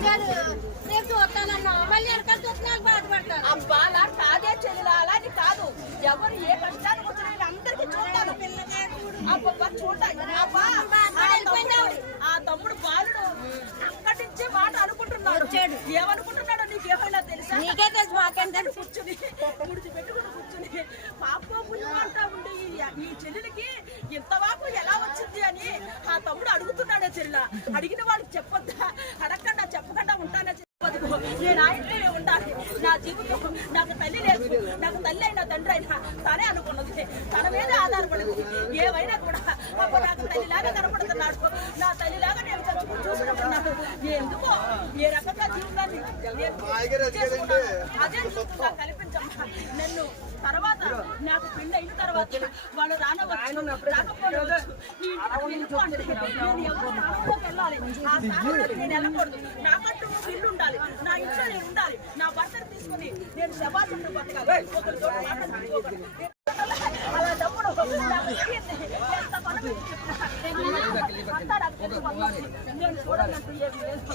వచ్చారు రేపు చూస్తానన్నా మళ్ళీ ఎక్కడ చూస్తున్నా బాధపడతారు. అబ్బా అలా కాదే చెల్లిలా అలాని కాదు. ఎవరు ఏ నేను అందరికీ చూడాలి అబ్బా తమ్ముడు ఆ తమ్ముడు బాలుడు అక్కడి నుంచే మాట అనుకుంటున్నాడు. ఏమనుకుంటున్నాడో నీకేమైనా తెలుసా? నీకే తెలుసు మాకేం తెలుసు కూర్చుని ముడిచి పెట్టుకుని కూర్చుని పాప అంటా ఉండి ఈ- చెల్లెలికి ఇంత ఎలా వచ్చింది అని ఆ తమ్ముడు అడుగుతున్నాడే చెల్ల అడిగిన వాళ్ళకి చెప్పొద్దా? అడగకుండా నేను ఆయననే ఉండాలి నా జీవితం నాకు తల్లి లేదు. నాకు తల్లి అయినా తండ్రి అయినా తనే అనుకున్నది. తన మీదే ఆధారపడింది. ఏమైనా కూడా అప్పుడు నాకు తల్లిలాగా కనపడుతున్నాడు. నా తల్లిలాగా నేను చచ్చుకుని చూసుకుంటున్నాను. ఎందుకో ఏ రకంగా జీవితాన్ని. అదే జీవితంగా కల్పించమ్మా. నన్ను తర్వాత నాకు పిండి అయిన తర్వాత వాళ్ళు రానవచ్చు రాకపోవచ్చు. నేను ఎవరి వెళ్ళాలి. ఆ స్థానంలోకి నేను వెళ్ళకూడదు. నాకంటూ ఒక ఇల్లు ఉండాలి నా ఇంట్లో నేను ఉండాలి నా తీసుకుని నేను శబాసంతో బతకాలి ఒకరి తోటి. అలా. ఎంత అంతా నాకు తెలిసిపోతుంది. నేను చూడాలంటూ ఏమీ లేదు